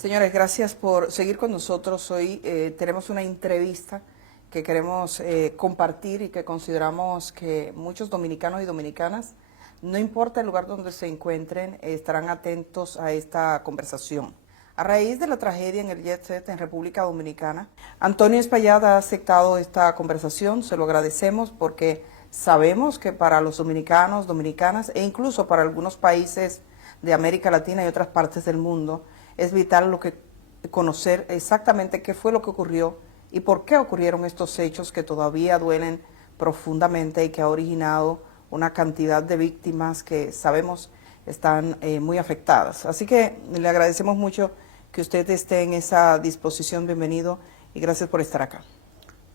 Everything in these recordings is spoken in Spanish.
Señores, gracias por seguir con nosotros. Hoy tenemos una entrevista que queremos compartir y que consideramos que muchos dominicanos y dominicanas, no importa el lugar donde se encuentren, estarán atentos a esta conversación. A raíz de la tragedia en el Jet Set en República Dominicana, Antonio Espaillat ha aceptado esta conversación, se lo agradecemos porque sabemos que para los dominicanos, dominicanas e incluso para algunos países de América Latina y otras partes del mundo, es vital conocer exactamente qué fue lo que ocurrió y por qué ocurrieron estos hechos que todavía duelen profundamente y que ha originado una cantidad de víctimas que sabemos están muy afectadas. Así que le agradecemos mucho que usted esté en esa disposición. Bienvenido y gracias por estar acá.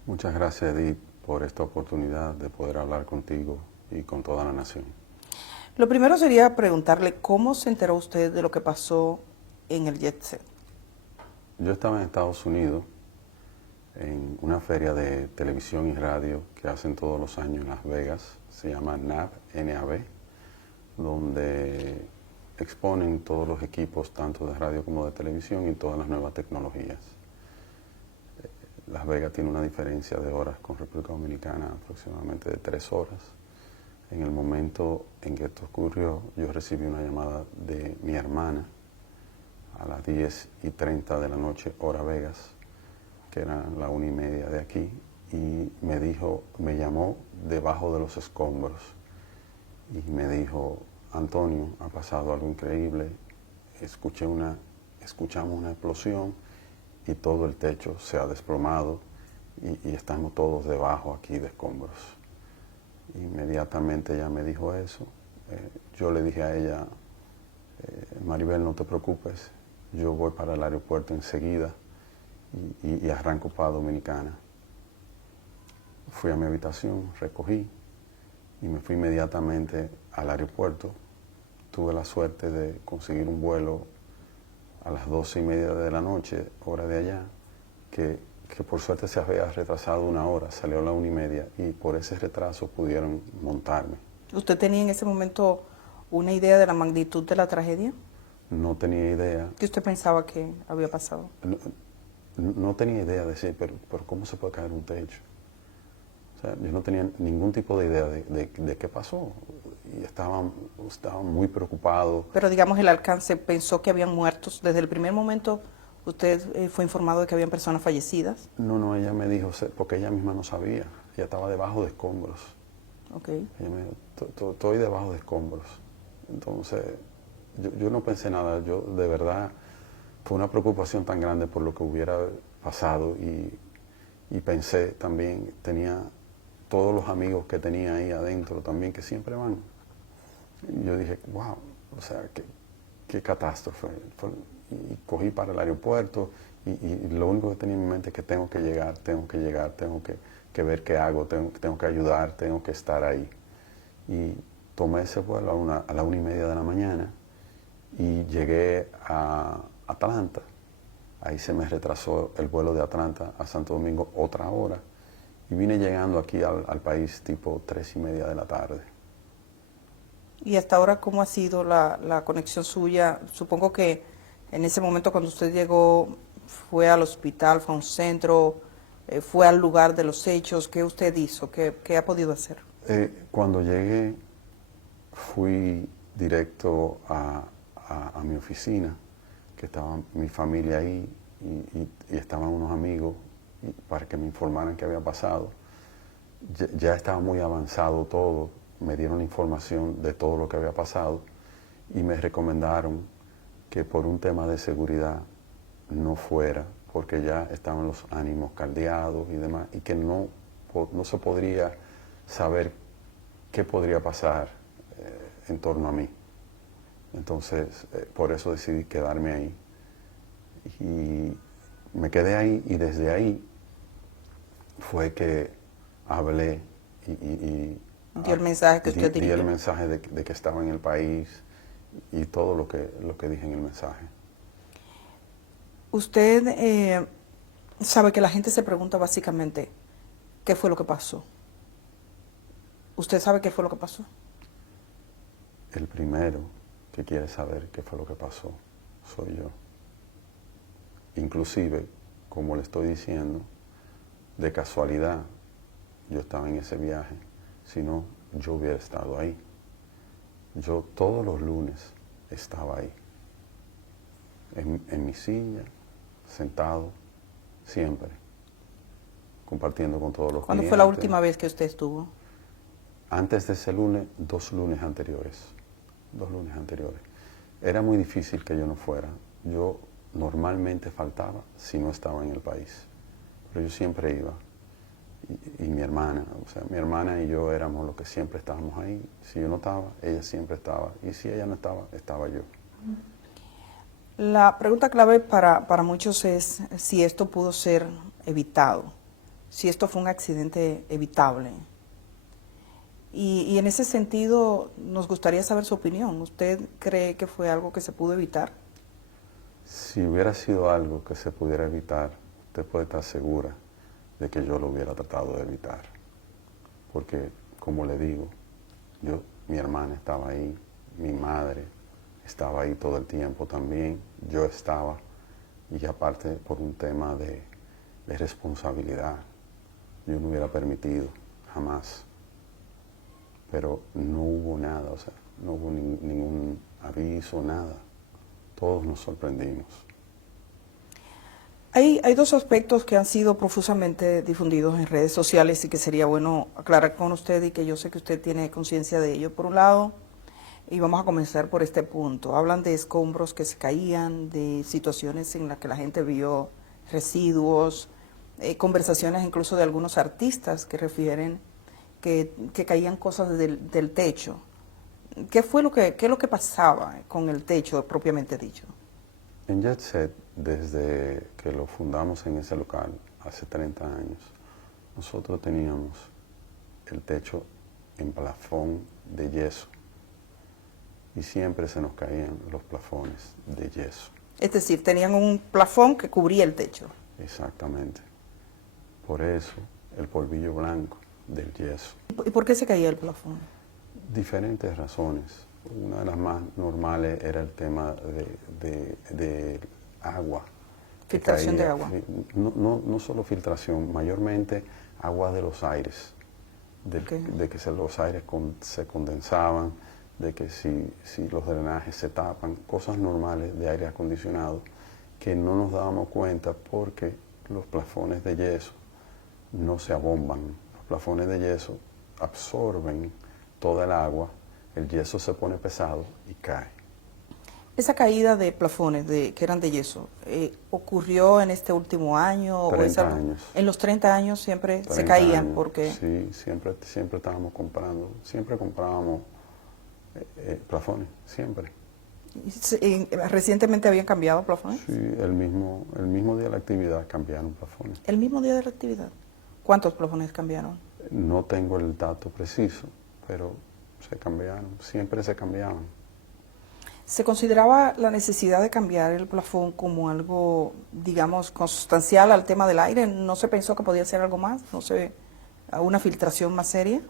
Muchas gracias, Edith, por esta oportunidad de poder hablar contigo y con toda la nación. Lo primero sería preguntarle cómo se enteró usted de lo que pasó en el Jet Set. Yo estaba en Estados Unidos en una feria de televisión y radio que hacen todos los años en Las Vegas, se llama NAB, donde exponen todos los equipos, tanto de radio como de televisión, y todas las nuevas tecnologías. Las Vegas tiene una diferencia de horas con República Dominicana, aproximadamente de 3 horas. En el momento en que esto ocurrió, yo recibí una llamada de mi hermana a las 10:30 de la noche, hora Vegas, que era la 1:30 de aquí, y me llamó debajo de los escombros y me dijo: Antonio, ha pasado algo increíble, escuchamos una explosión y todo el techo se ha desplomado y estamos todos debajo aquí de escombros. Inmediatamente ella me dijo eso. Yo le dije a ella: Maribel, no te preocupes, yo voy para el aeropuerto enseguida y arranco para Dominicana. Fui a mi habitación, recogí y me fui inmediatamente al aeropuerto. Tuve la suerte de conseguir un vuelo a las 12:30 de la noche, hora de allá, que por suerte se había retrasado 1 hora, salió a la 1:30 y por ese retraso pudieron montarme. ¿Usted tenía en ese momento una idea de la magnitud de la tragedia? No tenía idea. ¿Qué usted pensaba que había pasado? No tenía idea de decir, pero ¿cómo se puede caer un techo? O sea, yo no tenía ningún tipo de idea de qué pasó y estaba muy preocupado. Pero digamos el alcance, ¿pensó que habían muertos? Desde el primer momento usted fue informado de que habían personas fallecidas. No, ella me dijo, porque ella misma no sabía, ella estaba debajo de escombros. Okay. Ella me dijo, estoy debajo de escombros. Entonces, yo no pensé nada, yo de verdad, fue una preocupación tan grande por lo que hubiera pasado y pensé también, tenía todos los amigos que tenía ahí adentro también, que siempre van. Y yo dije, wow, o sea, qué catástrofe. Y cogí para el aeropuerto y lo único que tenía en mi mente es que tengo que llegar, tengo que ver qué hago, tengo que ayudar, tengo que estar ahí. Y tomé ese vuelo a la 1:30 de la mañana y llegué a Atlanta. Ahí se me retrasó el vuelo de Atlanta a Santo Domingo otra hora y vine llegando aquí al país tipo 3:30 de la tarde. ¿Y hasta ahora cómo ha sido la conexión suya? Supongo que en ese momento cuando usted llegó fue al hospital, fue a un centro, fue al lugar de los hechos. ¿Qué usted hizo? ¿Qué ha podido hacer? Cuando llegué fui directo a mi oficina, que estaba mi familia ahí y estaban unos amigos para que me informaran qué había pasado. Ya estaba muy avanzado todo, me dieron la información de todo lo que había pasado y me recomendaron que por un tema de seguridad no fuera, porque ya estaban los ánimos caldeados y demás, y que no se podría saber qué podría pasar en torno a mí. Entonces, por eso decidí quedarme ahí. Y me quedé ahí y desde ahí fue que hablé y dio el mensaje que usted di dirigió. el mensaje de que estaba en el país y todo lo que dije en el mensaje. Usted sabe que la gente se pregunta básicamente qué fue lo que pasó. ¿Usted sabe qué fue lo que pasó? El primero que quiere saber qué fue lo que pasó soy yo. inclusive, como le estoy diciendo, de casualidad yo estaba en ese viaje, si no, yo hubiera estado ahí. Yo todos los lunes estaba ahí, en mi silla, sentado, siempre, compartiendo con todos los ¿Cuándo clientes. fue la última vez que usted estuvo? Antes de ese lunes, 2 lunes anteriores. 2 lunes anteriores. Era muy difícil que yo no fuera. Yo normalmente faltaba si no estaba en el país. Pero yo siempre iba. Y mi hermana, o sea, mi hermana y yo éramos los que siempre estábamos ahí. Si yo no estaba, ella siempre estaba. Y si ella no estaba, estaba yo. La pregunta clave para muchos es si esto pudo ser evitado, si esto fue un accidente evitable. Y en ese sentido nos gustaría saber su opinión. ¿Usted cree que fue algo que se pudo evitar? Si hubiera sido algo que se pudiera evitar, usted puede estar segura de que yo lo hubiera tratado de evitar. Porque, como le digo, mi hermana estaba ahí, mi madre estaba ahí todo el tiempo también, yo estaba, y aparte por un tema de responsabilidad, yo no hubiera permitido, jamás. Pero no hubo nada, o sea, no hubo ningún aviso, nada. Todos nos sorprendimos. Hay 2 aspectos que han sido profusamente difundidos en redes sociales y que sería bueno aclarar con usted y que yo sé que usted tiene conciencia de ello. Por un lado, y vamos a comenzar por este punto, hablan de escombros que se caían, de situaciones en las que la gente vio residuos, conversaciones incluso de algunos artistas que refieren que caían cosas del techo. ¿Qué es lo que pasaba con el techo propiamente dicho? En Jet Set, desde que lo fundamos en ese local, hace 30 años, nosotros teníamos el techo en plafón de yeso y siempre se nos caían los plafones de yeso. Es decir, tenían un plafón que cubría el techo. Exactamente. Por eso, el polvillo blanco del yeso. ¿Y por qué se caía el plafón? Diferentes razones. Una de las más normales era el tema de agua. Filtración de agua. No solo filtración, mayormente agua de los aires. De que los aires se condensaban, de que si los drenajes se tapan, cosas normales de aire acondicionado que no nos dábamos cuenta porque los plafones de yeso no se abomban. Los plafones de yeso absorben toda el agua, el yeso se pone pesado y cae. Esa caída de plafones que eran de yeso, ¿ocurrió en este último año? 30 años. En los 30 años siempre se 30 caían, años, porque... Sí, siempre estábamos comprando, siempre comprábamos plafones, siempre. ¿Recientemente habían cambiado plafones? Sí, el mismo día de la actividad cambiaron plafones. ¿El mismo día de la actividad? ¿Cuántos plafones cambiaron? No tengo el dato preciso, pero se cambiaron, siempre se cambiaban. ¿Se consideraba la necesidad de cambiar el plafón como algo, digamos, consustancial al tema del aire? ¿No se pensó que podía ser algo más? ¿No se una filtración más seria?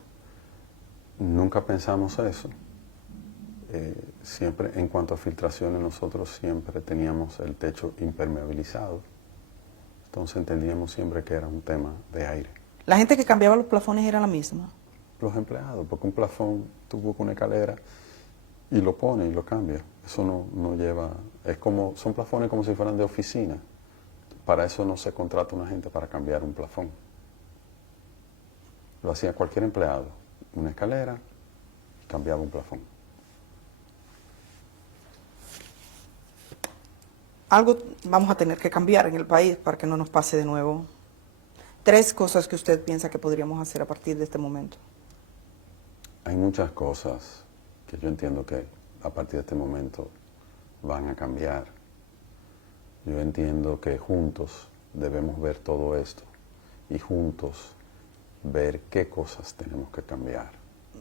Nunca pensamos eso. Siempre, en cuanto a filtraciones, nosotros siempre teníamos el techo impermeabilizado. Entonces entendíamos siempre que era un tema de aire. ¿La gente que cambiaba los plafones era la misma? Los empleados, porque un plafón, tú buscas una escalera y lo pone y lo cambia. Eso no lleva, son plafones como si fueran de oficina. Para eso no se contrata una gente para cambiar un plafón. Lo hacía cualquier empleado, una escalera, cambiaba un plafón. Algo vamos a tener que cambiar en el país para que no nos pase de nuevo. 3 cosas que usted piensa que podríamos hacer a partir de este momento. Hay muchas cosas que yo entiendo que a partir de este momento van a cambiar. Yo entiendo que juntos debemos ver todo esto y juntos ver qué cosas tenemos que cambiar.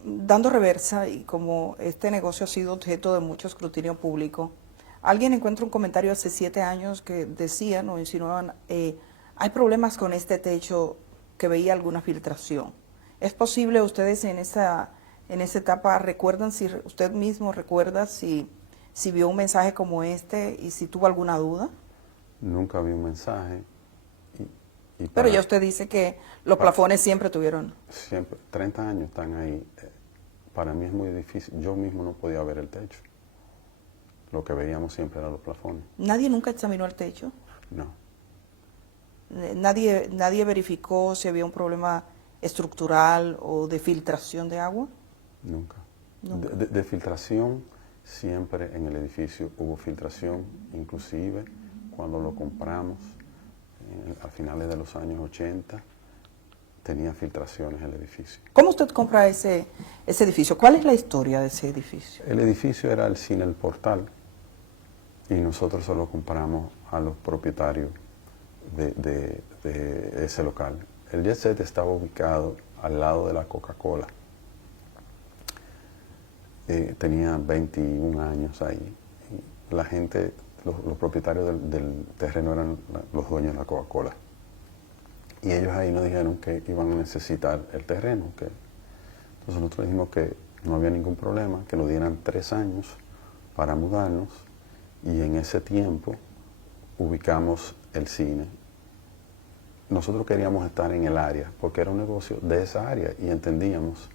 Dando reversa, y como este negocio ha sido objeto de mucho escrutinio público, alguien encuentra un comentario hace 7 años que decían o insinuaban, hay problemas con este techo, que veía alguna filtración. ¿Es posible ustedes en esa etapa recuerdan, si usted mismo recuerda si vio un mensaje como este y si tuvo alguna duda? nunca vi un mensaje. Y Pero ya usted dice que los plafones siempre tuvieron. Siempre, 30 años están ahí. Para mí es muy difícil. Yo mismo no podía ver el techo. Lo que veíamos siempre eran los plafones. ¿Nadie nunca examinó el techo? No, ¿Nadie verificó si había un problema estructural o de filtración de agua? nunca. Nunca. De filtración, siempre en el edificio hubo filtración, inclusive cuando lo compramos a finales de los años 80, tenía filtraciones el edificio. ¿Cómo usted compra ese edificio? ¿Cuál es la historia de ese edificio? El edificio era el cine El Portal y nosotros solo compramos a los propietarios de ese local. El Jet Set estaba ubicado al lado de la Coca-Cola. Tenía 21 años ahí. Y la gente, los propietarios del terreno eran los dueños de la Coca-Cola. Y ellos ahí nos dijeron que iban a necesitar el terreno. Entonces nosotros dijimos que no había ningún problema, que nos dieran 3 años para mudarnos. Y en ese tiempo ubicamos el cine. Nosotros queríamos estar en el área, porque era un negocio de esa área y entendíamos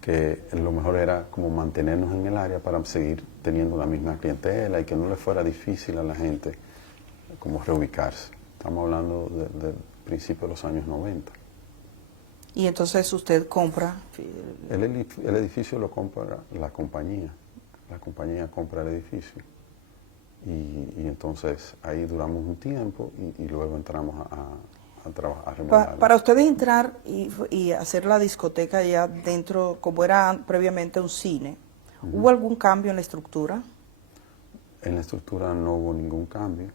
que lo mejor era como mantenernos en el área para seguir teniendo la misma clientela y que no le fuera difícil a la gente como reubicarse. Estamos hablando del principio de los años 90. Y entonces usted compra. El edificio lo compra la compañía compra el edificio. Y entonces ahí duramos un tiempo y luego entramos a trabajar, a remodelar. Para ustedes entrar y hacer la discoteca ya dentro, como era previamente un cine, ¿hubo algún cambio en la estructura? En la estructura no hubo ningún cambio.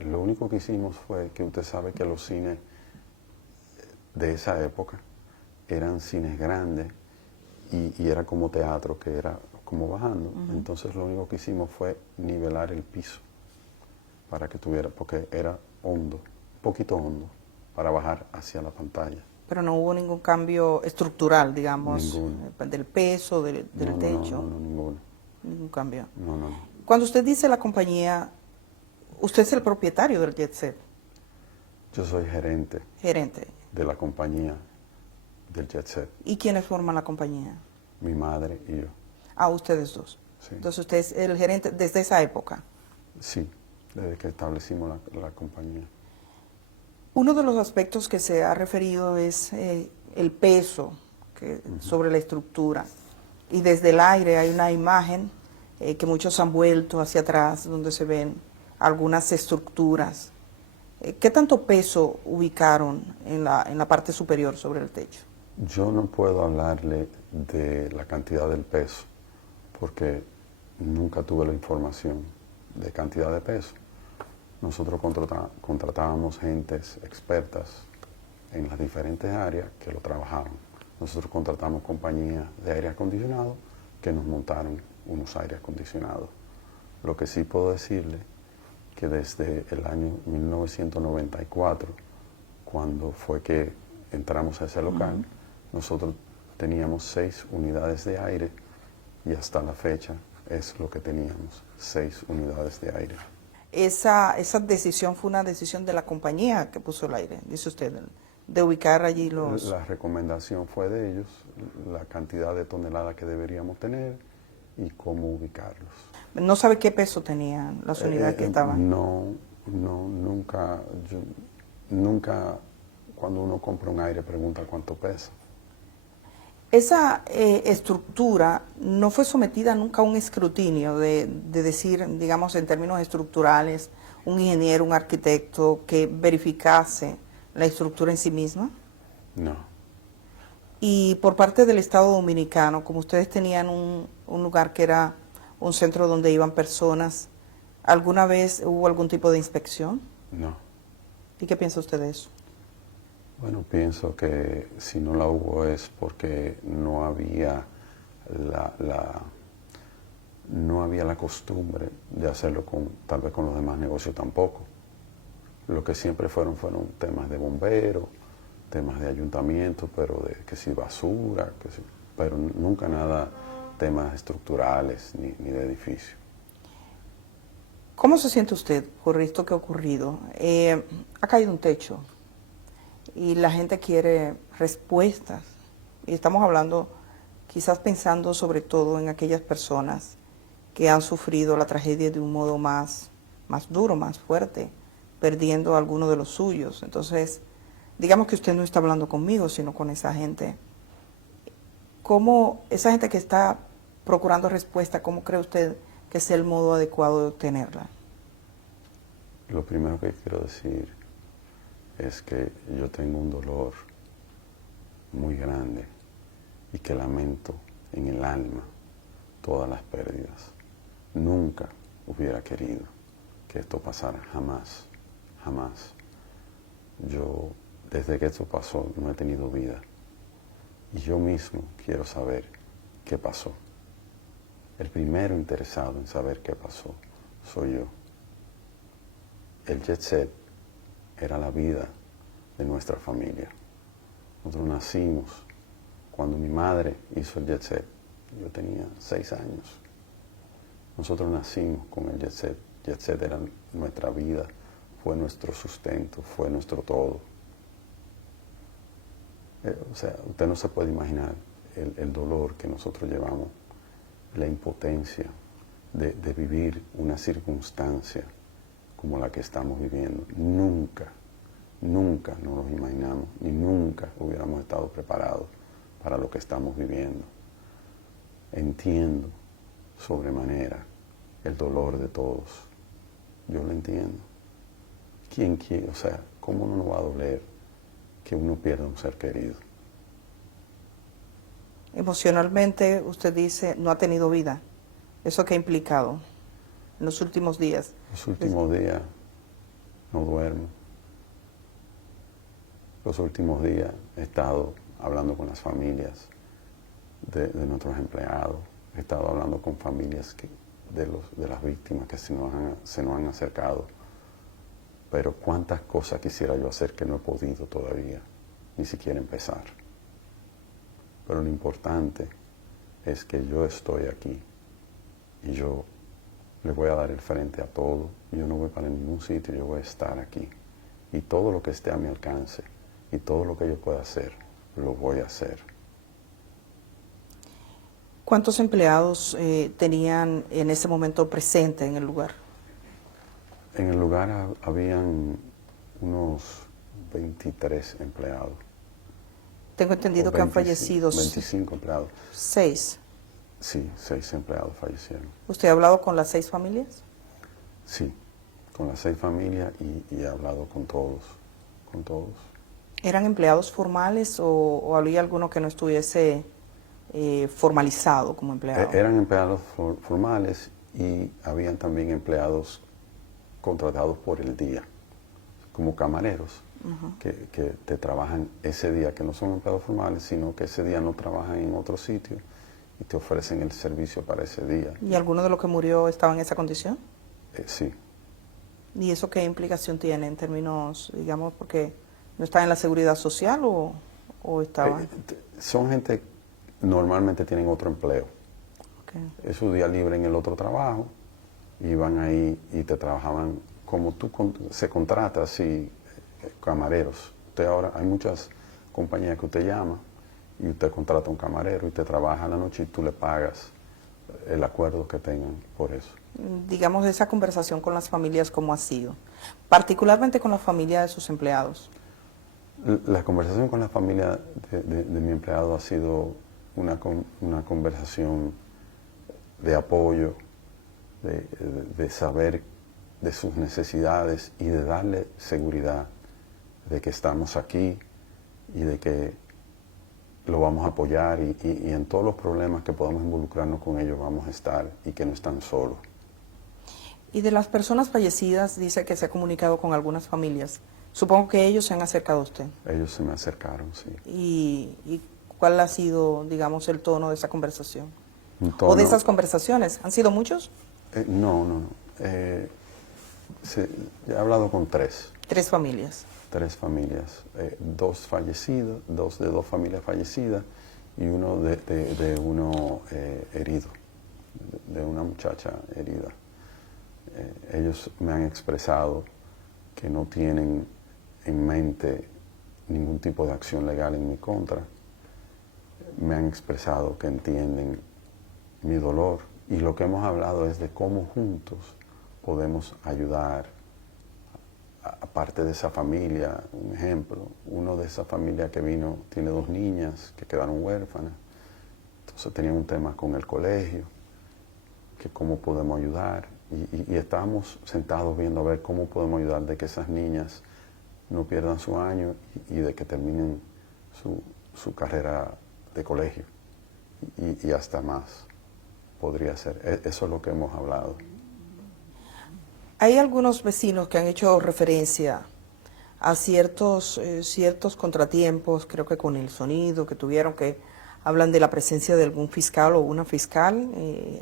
Lo único que hicimos fue que usted sabe que los cines de esa época eran cines grandes y era como teatro, que era como bajando. Entonces lo único que hicimos fue nivelar el piso para que tuviera, porque era hondo, un poquito hondo, para bajar hacia la pantalla. Pero no hubo ningún cambio estructural, digamos, Ninguno. del peso, del techo. No, ninguno. Ningún cambio. No. Cuando usted dice la compañía, usted es el propietario del Jet Set, Yo soy gerente gerente. de la compañía del Jet Set. ¿Y quiénes forman la compañía? Mi madre y yo. Ah, ustedes dos. Sí. Entonces usted es el gerente desde esa época. Sí, desde que establecimos la compañía. Uno de los aspectos que se ha referido es el peso sobre la estructura. Y desde el aire hay una imagen que muchos han vuelto hacia atrás, donde se ven algunas estructuras. ¿Qué tanto peso ubicaron en la parte superior sobre el techo? Yo no puedo hablarle de la cantidad del peso, porque nunca tuve la información de cantidad de peso. Nosotros contratábamos gentes expertas en las diferentes áreas que lo trabajaban. Nosotros contratamos compañías de aire acondicionado que nos montaron unos aires acondicionados. Lo que sí puedo decirle que desde el año 1994, cuando fue que entramos a ese local, nosotros teníamos 6 unidades de aire y hasta la fecha es lo que teníamos, 6 unidades de aire. Esa decisión fue una decisión de la compañía que puso el aire, dice usted, de ubicar allí los... La recomendación fue de ellos, la cantidad de toneladas que deberíamos tener y cómo ubicarlos. ¿No sabe qué peso tenían las unidades que estaban? Nunca cuando uno compra un aire pregunta cuánto pesa. Esa estructura no fue sometida nunca a un escrutinio de decir, digamos, en términos estructurales, un ingeniero, un arquitecto que verificase la estructura en sí misma. No. Y por parte del Estado Dominicano, como ustedes tenían un lugar que era un centro donde iban personas, ¿alguna vez hubo algún tipo de inspección? No. ¿Y qué piensa usted de eso? Bueno, pienso que si no la hubo es porque no había la costumbre de hacerlo tal vez con los demás negocios tampoco. Lo que siempre fueron temas de bomberos, temas de ayuntamiento, pero que si basura, pero nunca nada temas estructurales ni de edificio. ¿Cómo se siente usted por esto que ha ocurrido? Ha caído un techo y la gente quiere respuestas. Y estamos hablando, quizás pensando sobre todo en aquellas personas que han sufrido la tragedia de un modo más duro, más fuerte, perdiendo a alguno de los suyos. Entonces, digamos que usted no está hablando conmigo, sino con esa gente. ¿Cómo esa gente que está procurando respuesta, cómo cree usted que es el modo adecuado de obtenerla? Lo primero que quiero decir es que yo tengo un dolor muy grande y que lamento en el alma todas las pérdidas. Nunca hubiera querido que esto pasara, jamás, jamás. Yo, desde que esto pasó, no he tenido vida. Y yo mismo quiero saber qué pasó. El primero interesado en saber qué pasó soy yo. El jet set era la vida de nuestra familia. Nosotros nacimos cuando mi madre hizo el jet set. Yo tenía 6 años. Nosotros nacimos con el jet set. Jet set era nuestra vida, fue nuestro sustento, fue nuestro todo. O sea, usted no se puede imaginar el dolor que nosotros llevamos, la impotencia de vivir una circunstancia como la que estamos viviendo. Nunca, nunca nos lo imaginamos, ni nunca hubiéramos estado preparados para lo que estamos viviendo. Entiendo sobremanera el dolor de todos. Yo lo entiendo. ¿Quién quiere? O sea, ¿cómo no nos va a doler que uno pierda un ser querido? Emocionalmente, usted dice, no ha tenido vida. ¿Eso qué ha implicado en los últimos días? Los últimos días no duermo. Los últimos días he estado hablando con las familias de nuestros empleados. He estado hablando con familias de las víctimas que se nos han acercado. Pero cuántas cosas quisiera yo hacer que no he podido todavía, ni siquiera empezar. Pero lo importante es que yo estoy aquí y yo le voy a dar el frente a todo. Yo no voy para ningún sitio, yo voy a estar aquí. Y todo lo que esté a mi alcance y todo lo que yo pueda hacer, lo voy a hacer. ¿Cuántos empleados tenían en ese momento presente en el lugar? En el lugar habían unos 23 empleados. Tengo entendido que han fallecido 25 empleados. 6. Sí, 6 empleados fallecieron. ¿Usted ha hablado con las 6 familias? Sí, con las 6 familias y he hablado con todos, con todos. ¿Eran empleados formales o había alguno que no estuviese formalizado como empleado? Eran empleados formales y habían también empleados contratados por el día, como camareros, que te trabajan ese día, que no son empleados formales, sino que ese día no trabajan en otro sitio y te ofrecen el servicio para ese día. ¿Y alguno de los que murió estaba en esa condición? Sí. ¿Y eso qué implicación tiene en términos, digamos, porque no está en la seguridad social o estaba? Son gente que normalmente tienen otro empleo. Okay. Es su día libre en el otro trabajo, iban ahí y te trabajaban como tú se contrata así, camareros. Usted ahora, hay muchas compañías que usted llama y usted contrata a un camarero y te trabaja a la noche y tú le pagas el acuerdo que tengan por eso. Digamos, esa conversación con las familias, ¿cómo ha sido? Particularmente con la familia de sus empleados. La conversación con la familia de mi empleado ha sido una conversación de apoyo, de saber de sus necesidades y de darle seguridad de que estamos aquí y de que lo vamos a apoyar y en todos los problemas que podamos involucrarnos con ellos vamos a estar y que no están solos. Y de las personas fallecidas, dice que se ha comunicado con algunas familias. Supongo que ellos se han acercado a usted. Ellos se me acercaron, sí. ¿Y cuál ha sido, digamos, el tono de esa conversación? ¿O de esas conversaciones? ¿Han sido muchos? No. He hablado con 3. 3 familias. 3 familias. 2 fallecidos, 2 de 2 familias fallecidas y uno de uno herido, de una muchacha herida. Ellos me han expresado que no tienen en mente ningún tipo de acción legal en mi contra. Me han expresado que entienden mi dolor y lo que hemos hablado es de cómo juntos podemos ayudar a parte de esa familia. Un ejemplo, uno de esa familia que vino tiene 2 niñas que quedaron huérfanas, entonces tenían un tema con el colegio, que cómo podemos ayudar, y estábamos sentados viendo a ver cómo podemos ayudar de que esas niñas no pierdan su año y de que terminen su carrera de colegio y hasta más podría ser. Eso es lo que hemos hablado. Hay algunos vecinos que han hecho referencia a ciertos contratiempos, creo que con el sonido que tuvieron, que hablan de la presencia de algún fiscal o una fiscal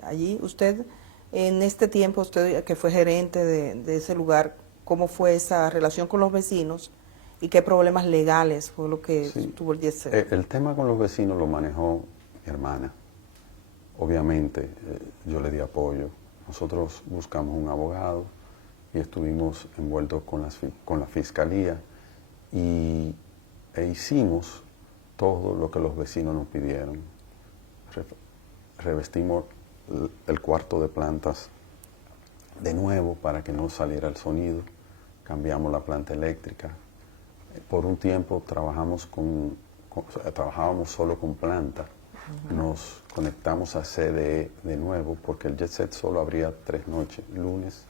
allí. Usted, en este tiempo, usted que fue gerente de ese lugar, ¿cómo fue esa relación con los vecinos y qué problemas legales fue lo que tuvo el Jet Set? El tema con los vecinos lo manejó mi hermana. Obviamente, yo le di apoyo. Nosotros buscamos un abogado y estuvimos envueltos con la fiscalía e hicimos todo lo que los vecinos nos pidieron. Revestimos el cuarto de plantas de nuevo para que no saliera el sonido. Cambiamos la planta eléctrica. Por un tiempo trabajábamos solo con planta. Nos conectamos a CDE de nuevo porque el Jet Set solo abría 3 noches, lunes,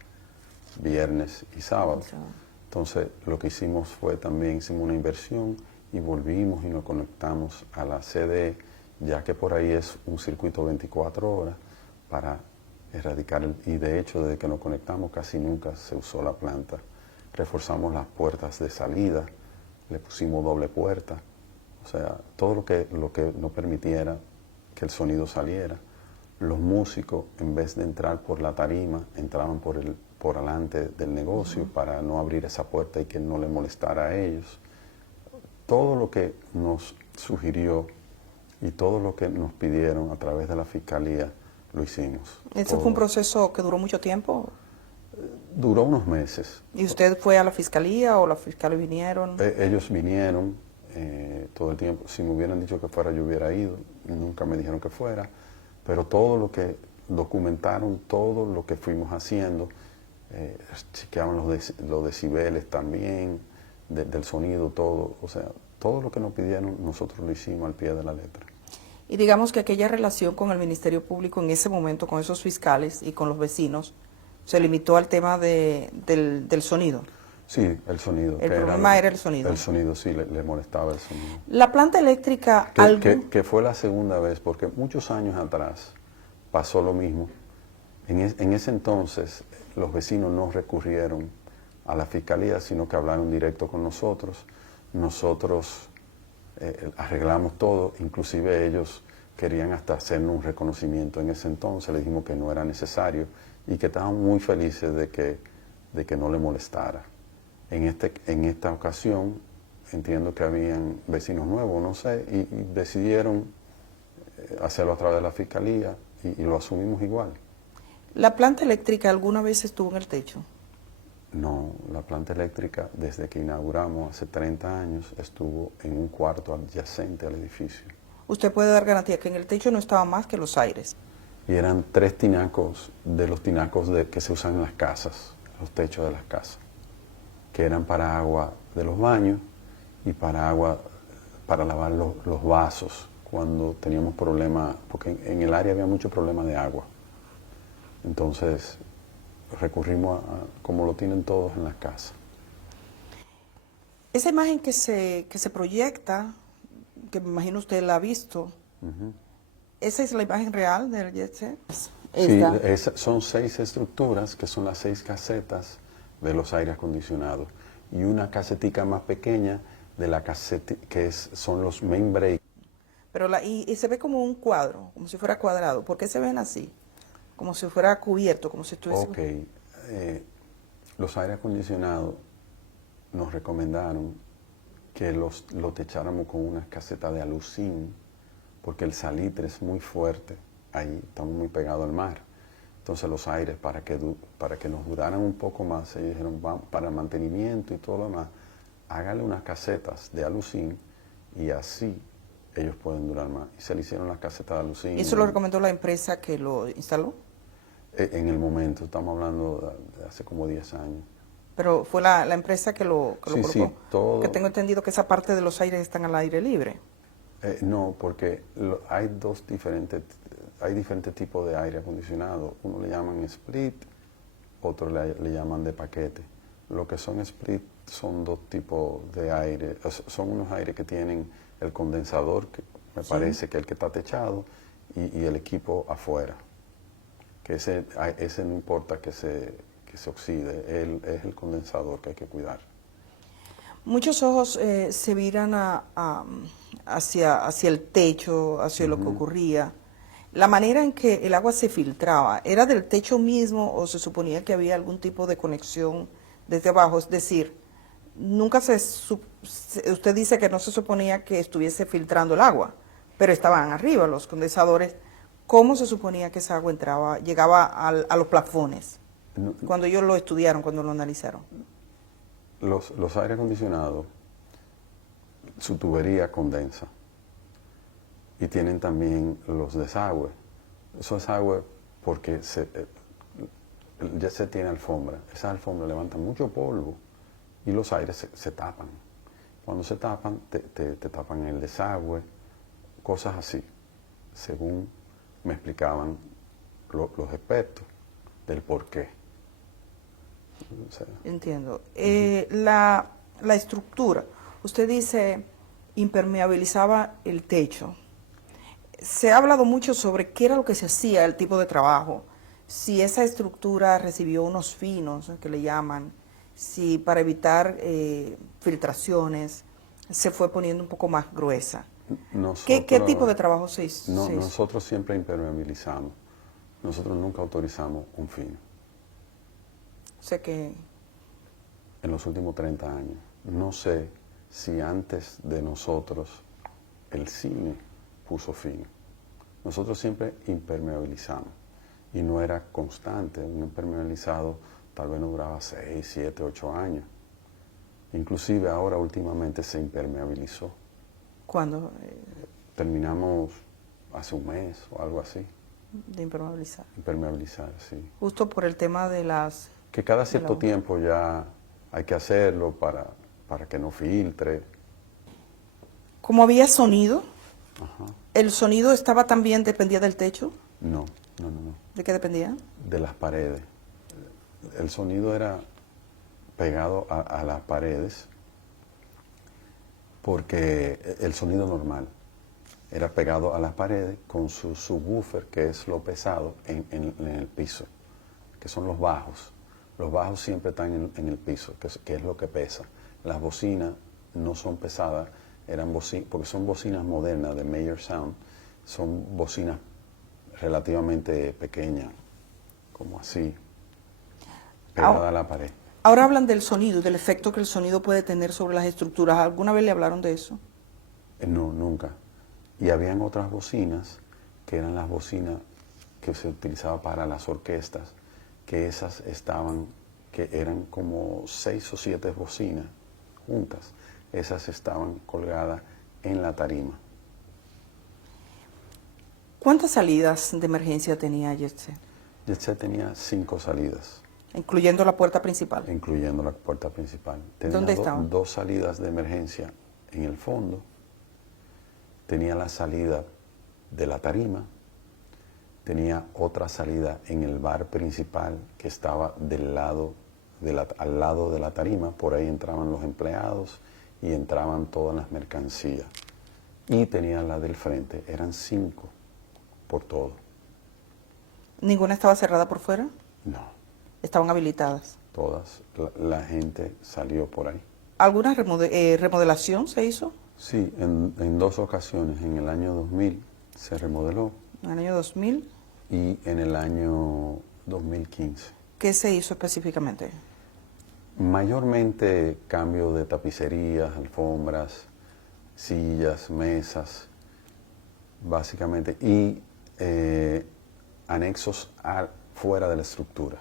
viernes y sábado. Entonces lo que hicimos fue también hicimos una inversión y volvimos y nos conectamos a la CDE, ya que por ahí es un circuito 24 horas para erradicar y de hecho desde que nos conectamos casi nunca se usó la planta. Reforzamos las puertas de salida, le pusimos doble puerta, o sea, todo lo que no permitiera que el sonido saliera. Los músicos, en vez de entrar por la tarima, entraban por delante del negocio para no abrir esa puerta y que no le molestara a ellos. Todo lo que nos sugirió y todo lo que nos pidieron a través de la fiscalía, lo hicimos. ¿Eso fue un proceso que duró mucho tiempo? Duró unos meses. ¿Y usted fue a la fiscalía o los fiscales vinieron? Ellos vinieron todo el tiempo. Si me hubieran dicho que fuera, yo hubiera ido. Nunca me dijeron que fuera. Pero todo lo que documentaron, todo lo que fuimos haciendo, chequeaban los decibeles también, del sonido, todo. O sea, todo lo que nos pidieron, nosotros lo hicimos al pie de la letra. Y digamos que aquella relación con el Ministerio Público en ese momento, con esos fiscales y con los vecinos, se limitó al tema del sonido. Sí, el sonido. El problema era el sonido. El sonido, sí, le molestaba el sonido. La planta eléctrica... Que fue la segunda vez, porque muchos años atrás pasó lo mismo. En ese entonces los vecinos no recurrieron a la fiscalía, sino que hablaron directo con nosotros. Nosotros arreglamos todo, inclusive ellos querían hasta hacernos un reconocimiento en ese entonces. Les dijimos que no era necesario y que estaban muy felices de que no le molestara. En esta ocasión entiendo que habían vecinos nuevos, no sé, y decidieron hacerlo a través de la fiscalía y lo asumimos igual. ¿La planta eléctrica alguna vez estuvo en el techo? No, la planta eléctrica desde que inauguramos hace 30 años estuvo en un cuarto adyacente al edificio. Usted puede dar garantía que en el techo no estaba más que los aires. Y eran 3 tinacos de los tinacos que se usan en las casas, los techos de las casas, que eran para agua de los baños y para agua para lavar los vasos cuando teníamos problemas, porque en el área había mucho problema de agua. Entonces recurrimos a como lo tienen todos en las casas. Esa imagen que se proyecta, que me imagino usted la ha visto, ¿esa es la imagen real del Jet Set? Sí, son 6 estructuras que son las 6 casetas de los aires acondicionados y una casetica más pequeña de la caseta son los main break. Pero y se ve como un cuadro, como si fuera cuadrado. ¿Por qué se ven así? Como si fuera cubierto, como si estuviese... Ok, los aires acondicionados nos recomendaron que lo techáramos con una caseta de aluzinc porque el salitre es muy fuerte, ahí estamos muy pegados al mar Entonces los aires, para que nos duraran un poco más, ellos dijeron, para el mantenimiento y todo lo demás, hágale unas casetas de alucín y así ellos pueden durar más. Y se le hicieron las casetas de alucín. ¿Y eso lo recomendó la empresa que lo instaló? En el momento, estamos hablando de hace como 10 años. Pero fue la empresa que lo Sí, colocó. sí, todo. Que tengo entendido que esa parte de los aires están al aire libre. No, porque hay diferentes tipos de aire acondicionado. Uno le llaman split, otro le llaman de paquete. Lo que son split son dos tipos de aire. Son unos aires que tienen el condensador, que me parece que es el que está techado, y el equipo afuera. Que ese no importa que se oxide, es el condensador que hay que cuidar. Muchos ojos se viran hacia el techo, hacia lo que ocurría. La manera en que el agua se filtraba, ¿era del techo mismo o se suponía que había algún tipo de conexión desde abajo? Es decir, nunca usted dice que no se suponía que estuviese filtrando el agua, pero estaban arriba los condensadores. ¿Cómo se suponía que esa agua llegaba a los plafones? Cuando ellos lo estudiaron, cuando lo analizaron. Los aire acondicionados, su tubería condensa y tienen también los desagües. Esos desagües, porque ya se tiene alfombra, esas alfombras levantan mucho polvo y los aires se tapan. Cuando se tapan, te tapan el desagüe, cosas así, según me explicaban los expertos del por qué. O sea, entiendo. La estructura, usted dice impermeabilizaba el techo. Se ha hablado mucho sobre qué era lo que se hacía, el tipo de trabajo, si esa estructura recibió unos finos, que le llaman, si para evitar filtraciones se fue poniendo un poco más gruesa. ¿Qué tipo de trabajo se hizo? Nosotros siempre impermeabilizamos. Nosotros nunca autorizamos un fino. Sé que... En los últimos 30 años. No sé si antes de nosotros el cine puso fino. Nosotros siempre impermeabilizamos y no era constante. Un impermeabilizado tal vez no duraba 6, 7, 8 años. Inclusive ahora últimamente se impermeabilizó. ¿Cuándo? Terminamos hace un mes o algo así. De impermeabilizar. Impermeabilizar, sí. Justo por el tema de las... Que cada cierto tiempo ya hay que hacerlo para que no filtre. ¿Cómo había sonido? ¿El sonido dependía del techo? No. ¿De qué dependía? De las paredes. El sonido era pegado a las paredes porque el sonido normal era pegado a las paredes con su subwoofer, que es lo pesado, en el piso, que son los bajos. Los bajos siempre están en el piso, que es lo que pesa. Las bocinas no son pesadas, porque son bocinas modernas de Meyer Sound, son bocinas relativamente pequeñas, como así, pegadas a la pared. Ahora hablan del sonido, del efecto que el sonido puede tener sobre las estructuras. ¿Alguna vez le hablaron de eso? No, nunca. Y habían otras bocinas, que eran las bocinas que se utilizaban para las orquestas, que esas que eran como 6 o 7 bocinas juntas. Esas estaban colgadas en la tarima. ¿Cuántas salidas de emergencia tenía Jetset? Jetset tenía 5 salidas. Incluyendo la puerta principal. Incluyendo la puerta principal. Tenía ¿Dónde estaban? 2 salidas de emergencia en el fondo. Tenía la salida de la tarima. Tenía otra salida en el bar principal que estaba al lado de la tarima. Por ahí entraban los empleados y entraban todas las mercancías. Y tenía la del frente. Eran 5 por todo. ¿Ninguna estaba cerrada por fuera? No. Estaban habilitadas. Todas. La gente salió por ahí. ¿Alguna remodelación se hizo? Sí, en 2 ocasiones. En el año 2000 se remodeló. En el año 2000. Y en el año 2015. ¿Qué se hizo específicamente? Mayormente cambio de tapicerías, alfombras, sillas, mesas, básicamente, y anexos fuera de la estructura,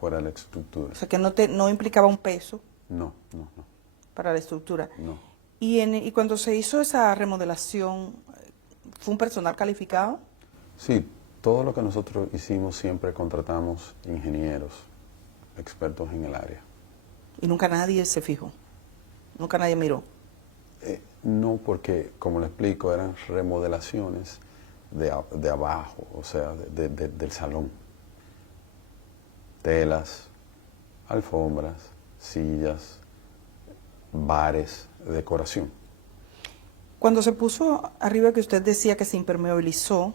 fuera de la estructura. O sea, que no implicaba un peso No, para la estructura. no. Y cuando se hizo esa remodelación, ¿fue un personal calificado? Sí, todo lo que nosotros hicimos siempre contratamos ingenieros, expertos en el área. Y nunca nadie se fijó, nunca nadie miró. No, porque, como le explico, eran remodelaciones de abajo, o sea, del salón. Telas, alfombras, sillas, bares, decoración. Cuando se puso arriba que usted decía que se impermeabilizó,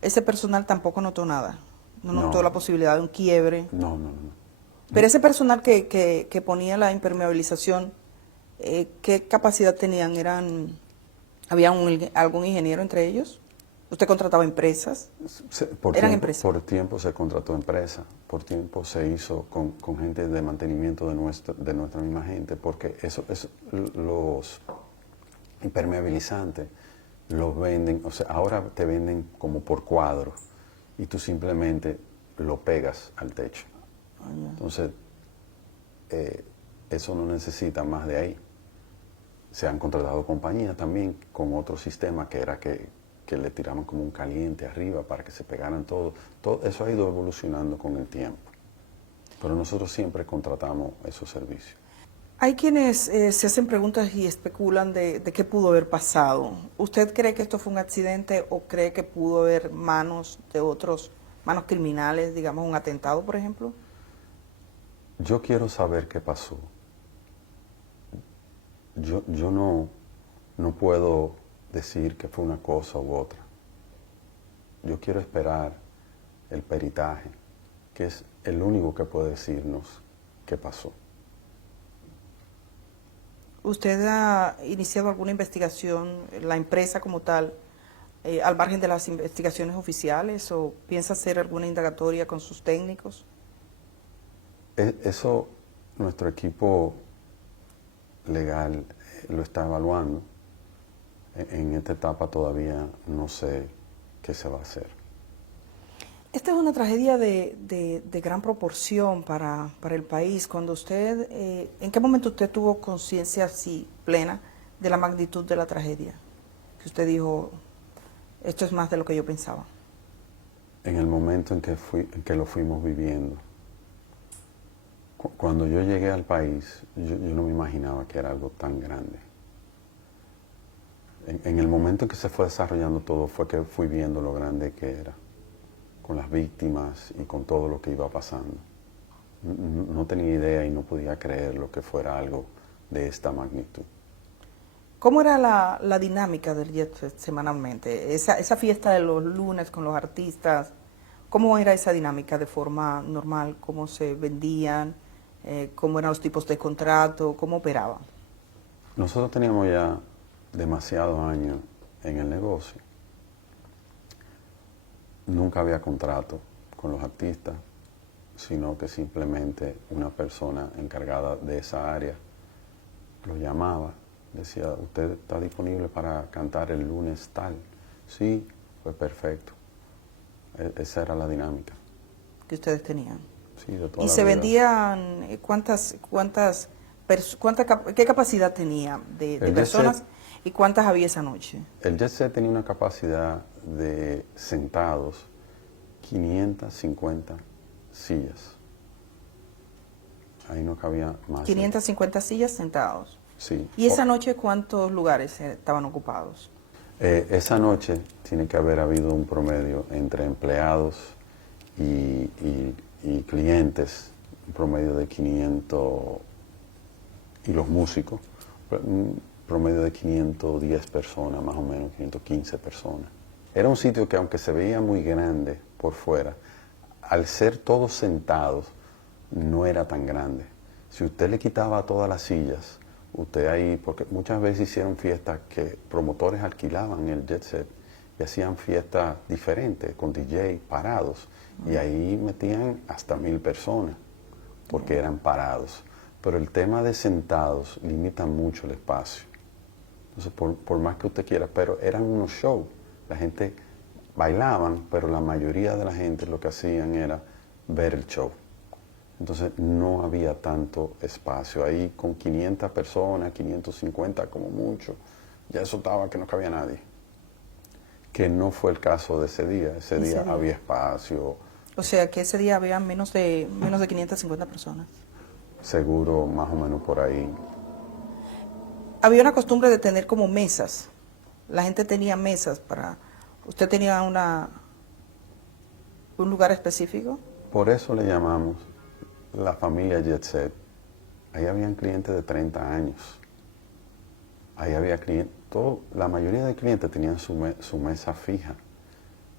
ese personal tampoco notó nada. No notó No. la posibilidad de un quiebre. No. Pero ese personal que ponía la impermeabilización, ¿qué capacidad tenían? ¿Había algún ingeniero entre ellos? ¿Usted contrataba empresas? ¿Eran empresas? Por tiempo se contrató empresa, por tiempo se hizo con gente de mantenimiento de nuestra misma gente, porque los impermeabilizantes los venden, o sea, ahora te venden como por cuadro y tú simplemente lo pegas al techo. Entonces, eso no necesita más de ahí. Se han contratado compañías también con otro sistema que era que le tiraban como un caliente arriba para que se pegaran todo. Todo eso ha ido evolucionando con el tiempo. Pero nosotros siempre contratamos esos servicios. Hay quienes se hacen preguntas y especulan de qué pudo haber pasado. ¿Usted cree que esto fue un accidente o cree que pudo haber manos criminales, digamos un atentado, por ejemplo? Yo quiero saber qué pasó. Yo no puedo decir que fue una cosa u otra. Yo quiero esperar el peritaje, que es el único que puede decirnos qué pasó. ¿Usted ha iniciado alguna investigación, la empresa como tal, al margen de las investigaciones oficiales, o piensa hacer alguna indagatoria con sus técnicos? Eso nuestro equipo legal lo está evaluando. En esta etapa todavía no sé qué se va a hacer. Esta es una tragedia de gran proporción para el país. Cuando usted, ¿en qué momento usted tuvo conciencia así plena de la magnitud de la tragedia? Que usted dijo, esto es más de lo que yo pensaba. En el momento en que lo fuimos viviendo. Cuando yo llegué al país, yo no me imaginaba que era algo tan grande. En el momento en que se fue desarrollando todo fue que fui viendo lo grande que era, con las víctimas y con todo lo que iba pasando. No tenía idea y no podía creer lo que fuera algo de esta magnitud. ¿Cómo era la dinámica del Jet Set semanalmente? Esa fiesta de los lunes con los artistas, ¿cómo era esa dinámica de forma normal? ¿Cómo se vendían? ¿Cómo eran los tipos de contrato? ¿Cómo operaban? Nosotros teníamos ya demasiados años en el negocio. Nunca había contrato con los artistas, sino que simplemente una persona encargada de esa área lo llamaba, decía, ¿usted está disponible para cantar el lunes tal? Sí, pues perfecto. Esa era la dinámica. Que ustedes tenían. Sí, de toda ¿Y la se vida. vendían qué capacidad tenía de personas y cuántas había esa noche? El Jet Set tenía una capacidad de sentados 550 sillas. Ahí no cabía más. 550 sillas sentados. Sí. ¿Y esa noche cuántos lugares estaban ocupados? Esa noche tiene que haber habido un promedio entre empleados y clientes, un promedio de 500, y los músicos, un promedio de 510 personas, más o menos 515 personas. Era un sitio que, aunque se veía muy grande por fuera, al ser todos sentados, no era tan grande. Si usted le quitaba todas las sillas, usted ahí, porque muchas veces hicieron fiestas que promotores alquilaban el Jet Set y hacían fiestas diferentes, con DJ parados, y ahí metían hasta 1000 personas, porque eran parados. Pero el tema de sentados limita mucho el espacio. Entonces, por más que usted quiera, pero eran unos shows. La gente bailaban, pero la mayoría de la gente lo que hacían era ver el show. Entonces no había tanto espacio. Ahí con 500 personas, 550 como mucho, ya eso estaba que no cabía nadie. Que no fue el caso de ese día. Ese día había espacio. O sea, que ese día había menos de 550 personas. Seguro, más o menos por ahí. Había una costumbre de tener como mesas. La gente tenía mesas para... ¿Usted tenía un lugar específico? Por eso le llamamos la familia Jet Set. Ahí habían clientes de 30 años. Ahí había clientes, la mayoría de clientes tenían su mesa fija.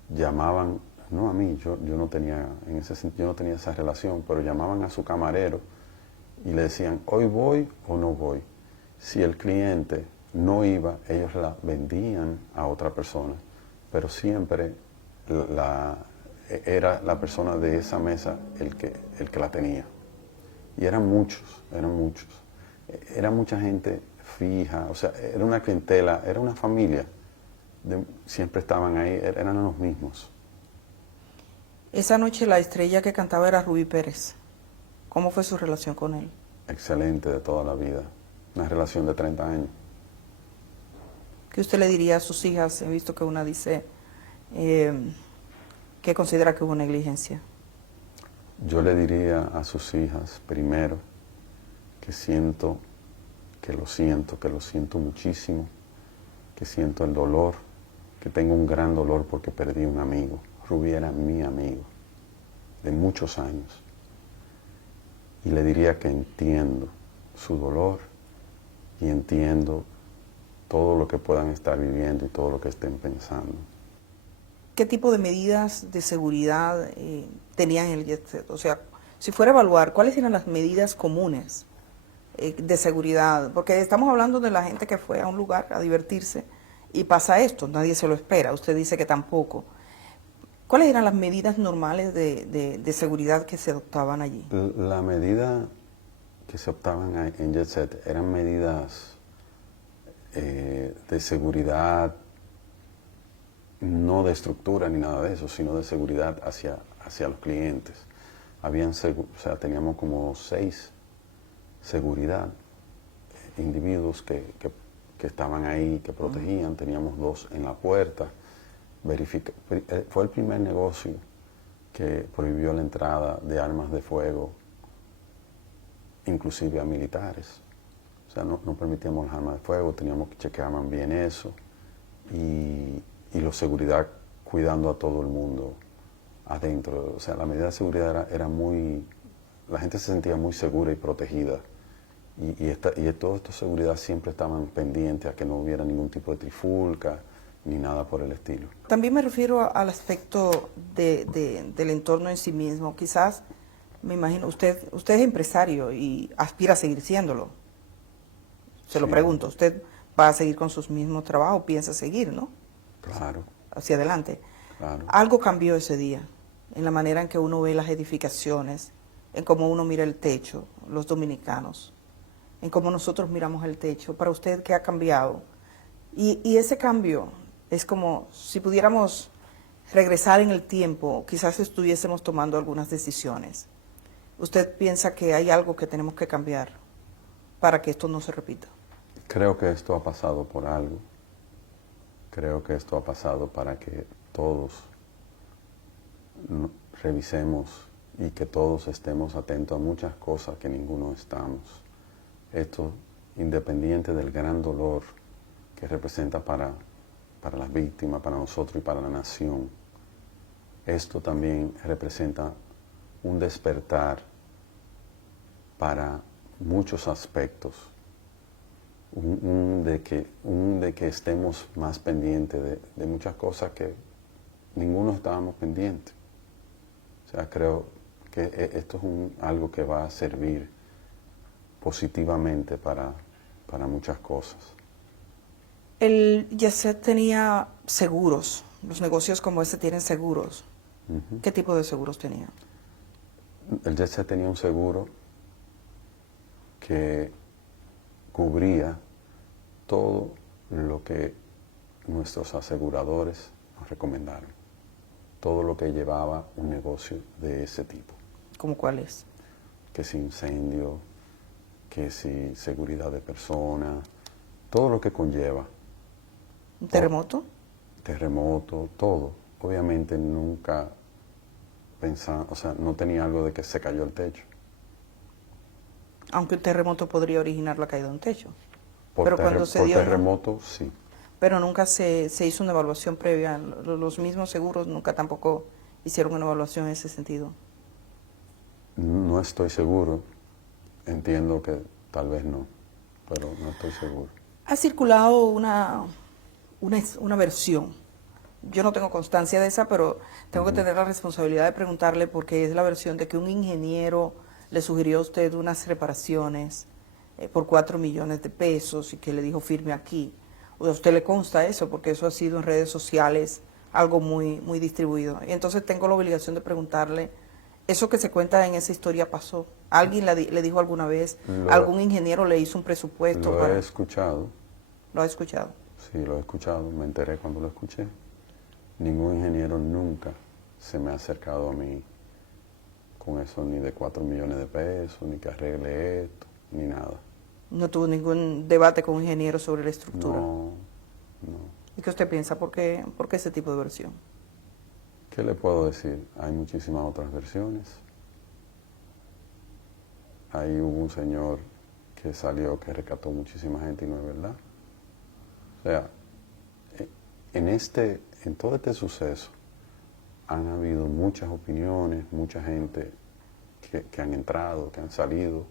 Llamaban, no a mí, yo no tenía, en ese sentido, yo no tenía esa relación, pero llamaban a su camarero y le decían, hoy voy o no voy. Si el cliente no iba, ellos la vendían a otra persona, pero siempre era la persona de esa mesa el que la tenía. Y eran muchos. Era mucha gente fija, o sea, era una clientela, era una familia. Siempre estaban ahí, eran los mismos. Esa noche la estrella que cantaba era Rubí Pérez. ¿Cómo fue su relación con él? Excelente, de toda la vida. Una relación de 30 años. ¿Qué usted le diría a sus hijas? He visto que una dice que considera que hubo negligencia. Yo le diría a sus hijas, primero, que lo siento muchísimo, que siento el dolor, que tengo un gran dolor porque perdí un amigo. Rubí era mi amigo, de muchos años. Y le diría que entiendo su dolor y entiendo todo lo que puedan estar viviendo y todo lo que estén pensando. ¿Qué tipo de medidas de seguridad tenían en el Jet Set? O sea, si fuera a evaluar, ¿cuáles eran las medidas comunes de seguridad? Porque estamos hablando de la gente que fue a un lugar a divertirse y pasa esto, nadie se lo espera, usted dice que tampoco. ¿Cuáles eran las medidas normales de seguridad que se adoptaban allí? La medida que se optaban en Jet Set eran medidas de seguridad, no de estructura ni nada de eso, sino de seguridad hacia los clientes. Teníamos como 6 seguridad, individuos que estaban ahí, que protegían, teníamos 2 en la puerta. Fue el primer negocio que prohibió la entrada de armas de fuego, inclusive a militares. O sea, no permitíamos las armas de fuego, teníamos que chequear bien eso. Y la seguridad cuidando a todo el mundo adentro. O sea, la medida de seguridad era muy... La gente se sentía muy segura y protegida. Y toda esta seguridad siempre estaban pendientes a que no hubiera ningún tipo de trifulca ni nada por el estilo. También me refiero al aspecto del entorno en sí mismo. Quizás, me imagino, usted es empresario y aspira a seguir siéndolo. Se lo pregunto, ¿usted va a seguir con sus mismos trabajos? ¿Piensa seguir, no? Claro. Hacia adelante. Claro. Algo cambió ese día, en la manera en que uno ve las edificaciones, en cómo uno mira el techo, los dominicanos, en cómo nosotros miramos el techo. Para usted, ¿qué ha cambiado? Y ese cambio es como si pudiéramos regresar en el tiempo, quizás estuviésemos tomando algunas decisiones. ¿Usted piensa que hay algo que tenemos que cambiar para que esto no se repita? Creo que esto ha pasado por algo. Creo que esto ha pasado para que todos revisemos y que todos estemos atentos a muchas cosas que ninguno estamos. Esto independiente del gran dolor que representa para las víctimas, para nosotros y para la nación. Esto también representa un despertar para muchos aspectos, de que estemos más pendientes de muchas cosas que ninguno estábamos pendientes. O sea, creo que esto es algo que va a servir positivamente para muchas cosas. El Jet Set tenía seguros, los negocios como este tienen seguros. ¿Qué tipo de seguros tenía? El Jet Set tenía un seguro que cubría todo lo que nuestros aseguradores nos recomendaron. todo lo que llevaba un negocio de ese tipo. ¿Cómo cuál es? Que si incendio, que si seguridad de personas, todo lo que conlleva. ¿Un terremoto? Terremoto, todo. Obviamente nunca pensaba, o sea, no tenía algo de que se cayó el techo. Aunque un terremoto podría originar la caída de un techo. Por, Pero cuando se por dio, ¿no? terremoto, sí. Pero nunca se hizo una evaluación previa. Los mismos seguros nunca tampoco hicieron una evaluación en ese sentido. No estoy seguro. Entiendo que tal vez no, pero no estoy seguro. Ha circulado una versión. Yo no tengo constancia de esa, pero tengo que tener la responsabilidad de preguntarle porque es la versión de que un ingeniero le sugirió a usted unas reparaciones por 4 millones de pesos y que le dijo firme aquí. O sea, a usted le consta eso porque eso ha sido en redes sociales algo muy distribuido. Y entonces tengo la obligación de preguntarle, ¿eso que se cuenta en esa historia pasó? ¿Alguien le dijo alguna vez? ¿Algún ingeniero le hizo un presupuesto? Lo he escuchado. ¿Lo ha escuchado? Sí, lo he escuchado. Me enteré cuando lo escuché. Ningún ingeniero nunca se me ha acercado a mí con eso, ni de 4 millones de pesos, ni que arregle esto, ni nada. No tuvo ningún debate con un ingeniero sobre la estructura. No, no. ¿Y qué usted piensa? ¿Por qué ese tipo de versión? ¿Qué le puedo decir? Hay muchísimas otras versiones. Ahí hubo un señor que salió, que rescató muchísima gente y no es verdad. O sea, en todo este suceso han habido muchas opiniones, mucha gente que han entrado, que han salido,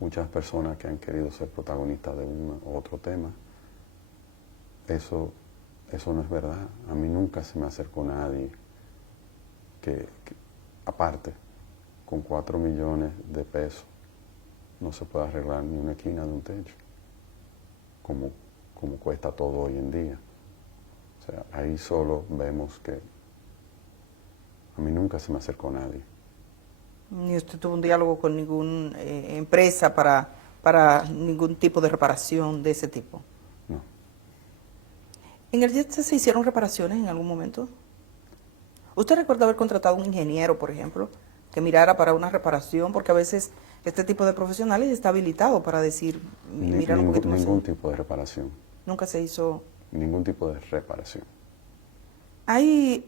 muchas personas que han querido ser protagonistas de uno u otro tema. Eso no es verdad. A mí nunca se me acercó nadie que aparte, con 4 millones de pesos no se puede arreglar ni una esquina de un techo, como cuesta todo hoy en día. O sea, ahí solo vemos que a mí nunca se me acercó nadie. ¿Ni usted tuvo un diálogo con ninguna empresa para ningún tipo de reparación de ese tipo? No. ¿En el JET se hicieron reparaciones en algún momento? ¿Usted recuerda haber contratado a un ingeniero, por ejemplo, que mirara para una reparación? Porque a veces este tipo de profesionales está habilitado para decir, mirar un poquito más. Ningún tipo de reparación. Nunca se hizo. Ningún tipo de reparación. Hay,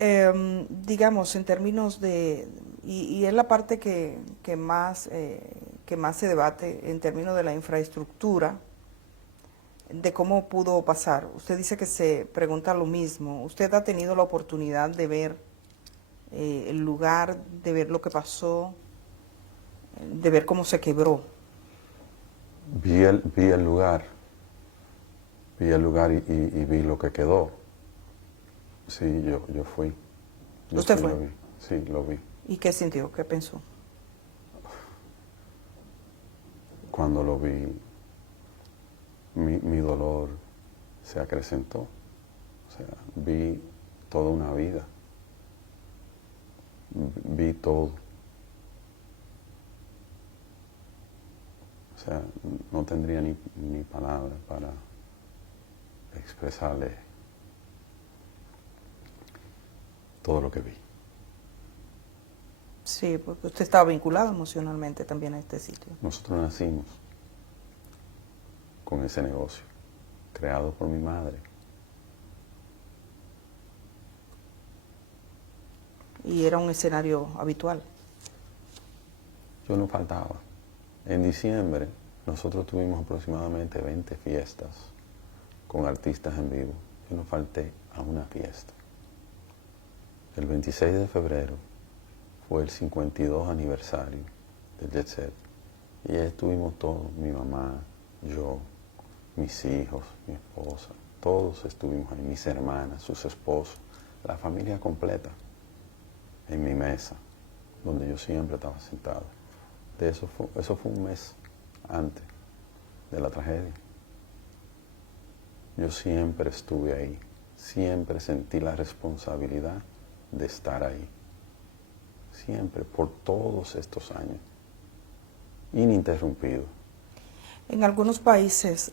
digamos, en términos de, y es la parte que más se debate en términos de la infraestructura, de cómo pudo pasar. Usted dice que se pregunta lo mismo. ¿Usted ha tenido la oportunidad de ver el lugar, de ver lo que pasó, de ver cómo se quebró? Vi el lugar y vi lo que quedó. Sí, yo fui. ¿Usted sí fue? Lo vi. Sí, lo vi. ¿Y qué sintió? ¿Qué pensó? Cuando lo vi, mi dolor se acrecentó. O sea, vi toda una vida. Vi todo. O sea, no tendría ni palabras para expresarle todo lo que vi. Sí, porque usted estaba vinculado emocionalmente también a este sitio. Nosotros nacimos con ese negocio, creado por mi madre. Y era un escenario habitual. Yo no faltaba. En diciembre nosotros tuvimos aproximadamente 20 fiestas con artistas en vivo. Yo no falté a una fiesta. El 26 de febrero fue el 52 aniversario del Jet Set. Y ahí estuvimos todos, mi mamá, yo, mis hijos, mi esposa, todos estuvimos ahí, mis hermanas, sus esposos, la familia completa, en mi mesa, donde yo siempre estaba sentado. Eso fue un mes antes de la tragedia. Yo siempre estuve ahí, siempre sentí la responsabilidad de estar ahí. Siempre, por todos estos años, ininterrumpido. En algunos países,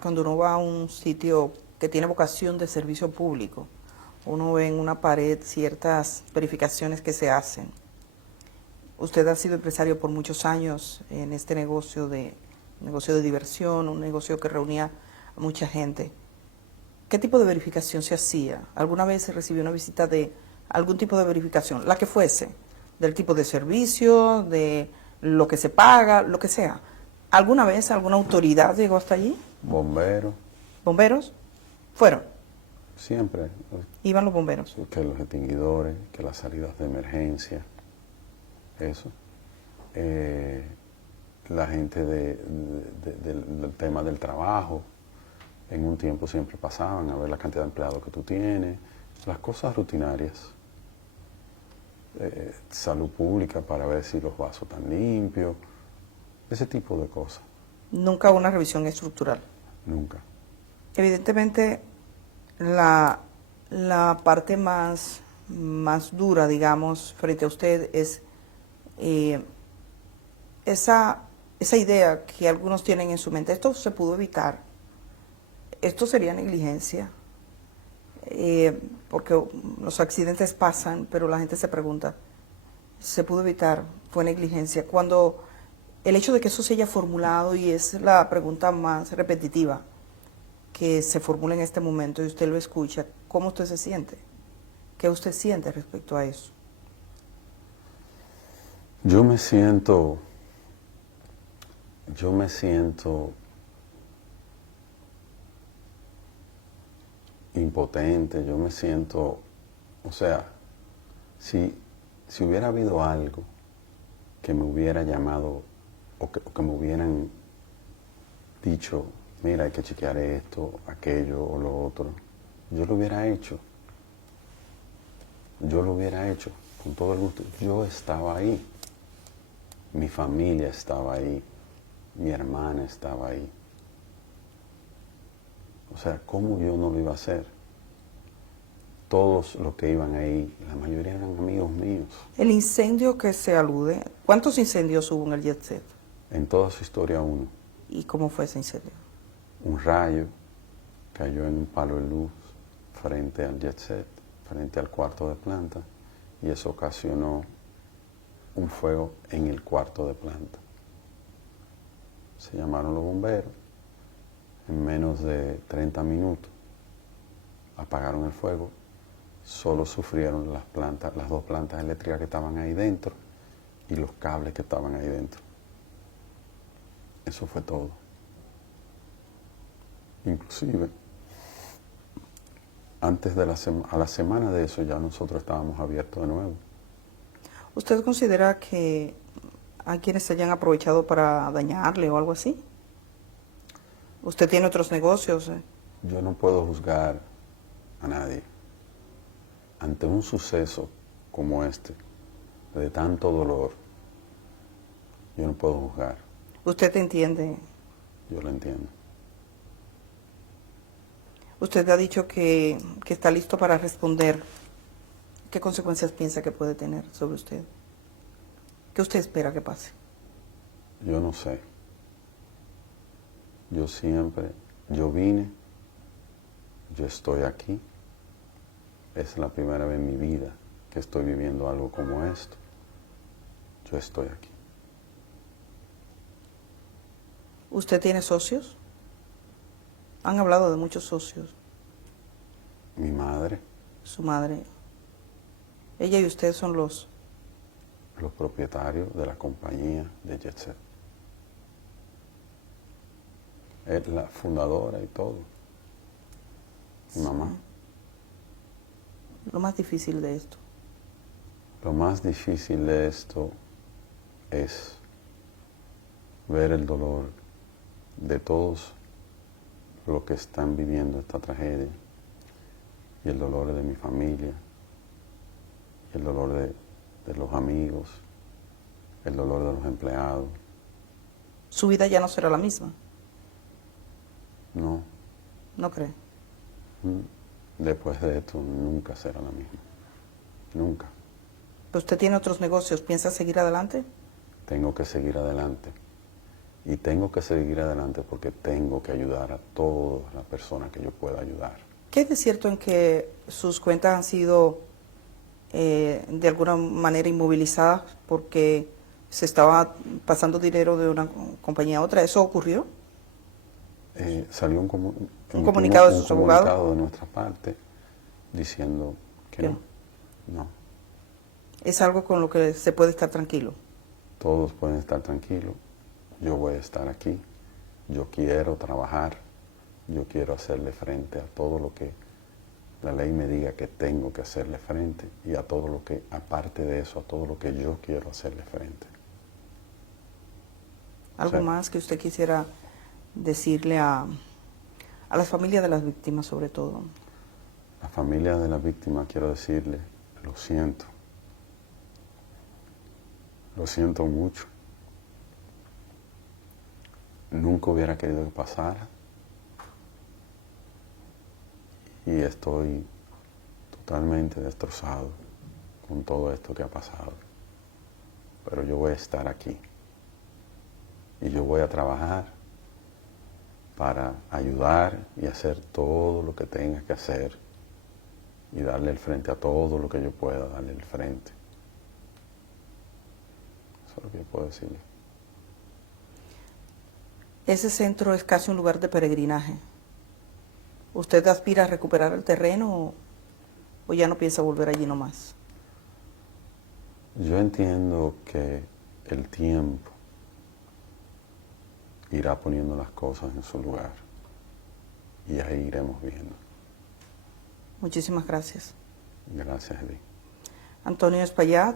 cuando uno va a un sitio que tiene vocación de servicio público, uno ve en una pared ciertas verificaciones que se hacen. Usted ha sido empresario por muchos años en este negocio de diversión, un negocio que reunía a mucha gente. ¿Qué tipo de verificación se hacía? ¿Alguna vez se recibió una visita de algún tipo de verificación? La que fuese, del tipo de servicio, de lo que se paga, lo que sea. ¿Alguna vez alguna autoridad llegó hasta allí? Bomberos, ¿Bomberos? ¿Fueron? siempre, ¿Iban los bomberos? que los extinguidores, que las salidas de emergencia, eso. La gente del tema del trabajo, en un tiempo siempre pasaban a ver la cantidad de empleados que tú tienes, las cosas rutinarias. Salud pública para ver si los vasos están limpios, ese tipo de cosas. Nunca una revisión estructural. Nunca. Evidentemente, la parte más dura, digamos, frente a usted es esa idea que algunos tienen en su mente. Esto se pudo evitar. Esto sería negligencia. Porque los accidentes pasan, pero la gente se pregunta, ¿se pudo evitar? ¿Fue negligencia? Cuando el hecho de que eso se haya formulado, y es la pregunta más repetitiva que se formula en este momento y usted lo escucha, ¿cómo usted se siente? ¿Qué usted siente respecto a eso? Yo me siento impotente, yo me siento, o sea, si hubiera habido algo que me hubiera llamado o que me hubieran dicho, mira, hay que chequear esto, aquello o lo otro, yo lo hubiera hecho. Yo lo hubiera hecho con todo el gusto. Yo estaba ahí. Mi familia estaba ahí. Mi hermana estaba ahí. O sea, ¿cómo yo no lo iba a hacer? Todos los que iban ahí, la mayoría eran amigos míos. El incendio que se alude, ¿cuántos incendios hubo en el Jet Set? En toda su historia uno. ¿Y cómo fue ese incendio? Un rayo cayó en un palo de luz frente al Jet Set, frente al cuarto de planta, y eso ocasionó un fuego en el cuarto de planta. Se llamaron los bomberos, en menos de 30 minutos apagaron el fuego, solo sufrieron las dos plantas eléctricas que estaban ahí dentro y los cables que estaban ahí dentro. Eso fue todo. Inclusive, antes de a la semana de eso ya nosotros estábamos abiertos de nuevo. ¿Usted considera que hay quienes se hayan aprovechado para dañarle o algo así? ¿Usted tiene otros negocios? Yo no puedo juzgar a nadie. Ante un suceso como este, de tanto dolor, yo no puedo juzgar. ¿Usted entiende? Yo lo entiendo. Usted ha dicho que está listo para responder. ¿Qué consecuencias piensa que puede tener sobre usted? ¿Qué usted espera que pase? Yo no sé. Yo vine, yo estoy aquí. Es la primera vez en mi vida que estoy viviendo algo como esto. Yo estoy aquí. ¿Usted tiene socios? Han hablado de muchos socios. Mi madre. Su madre. Ella y usted son los Propietarios de la compañía de Jet Set. Es la fundadora y todo. Mi mamá. Lo más difícil de esto. Lo más difícil de esto es ver el dolor de todos los que están viviendo esta tragedia y el dolor de mi familia y el dolor de los amigos, el dolor de los empleados. ¿Su vida ya no será la misma? No. ¿No cree? Después de esto nunca será la misma. Nunca. ¿Usted tiene otros negocios? ¿Piensa seguir adelante? Tengo que seguir adelante. Y tengo que seguir adelante porque tengo que ayudar a todas las personas que yo pueda ayudar. ¿Qué es de cierto en que sus cuentas han sido de alguna manera inmovilizadas porque se estaba pasando dinero de una compañía a otra? ¿Eso ocurrió? Salió un comunicado de sus abogados. comunicado de nuestra parte diciendo que no. No. ¿Es algo con lo que se puede estar tranquilo? Todos pueden estar tranquilos. Yo voy a estar aquí. Yo quiero trabajar. Yo quiero hacerle frente a todo lo que la ley me diga que tengo que hacerle frente y a todo lo que, aparte de eso, a todo lo que yo quiero hacerle frente. ¿Algo más que usted quisiera decirle a las familias de las víctimas, sobre todo? La familia de las víctimas, quiero decirle, lo siento. Lo siento mucho. Nunca hubiera querido que pasara. Y estoy totalmente destrozado con todo esto que ha pasado. Pero yo voy a estar aquí. Y yo voy a trabajar para ayudar y hacer todo lo que tenga que hacer y darle el frente a todo lo que yo pueda darle el frente. Eso es lo que yo puedo decirle. Ese centro es casi un lugar de peregrinaje. ¿Usted aspira a recuperar el terreno o ya no piensa volver allí nomás? Yo entiendo que el tiempo irá poniendo las cosas en su lugar y ahí iremos viendo. Muchísimas gracias. Gracias, Edith. Antonio Espaillat,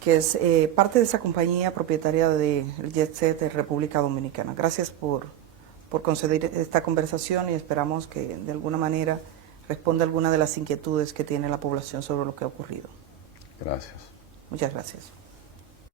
que es parte de esa compañía propietaria del Jet Set de República Dominicana. Gracias por conceder esta conversación y esperamos que de alguna manera responda a alguna de las inquietudes que tiene la población sobre lo que ha ocurrido. Gracias. Muchas gracias.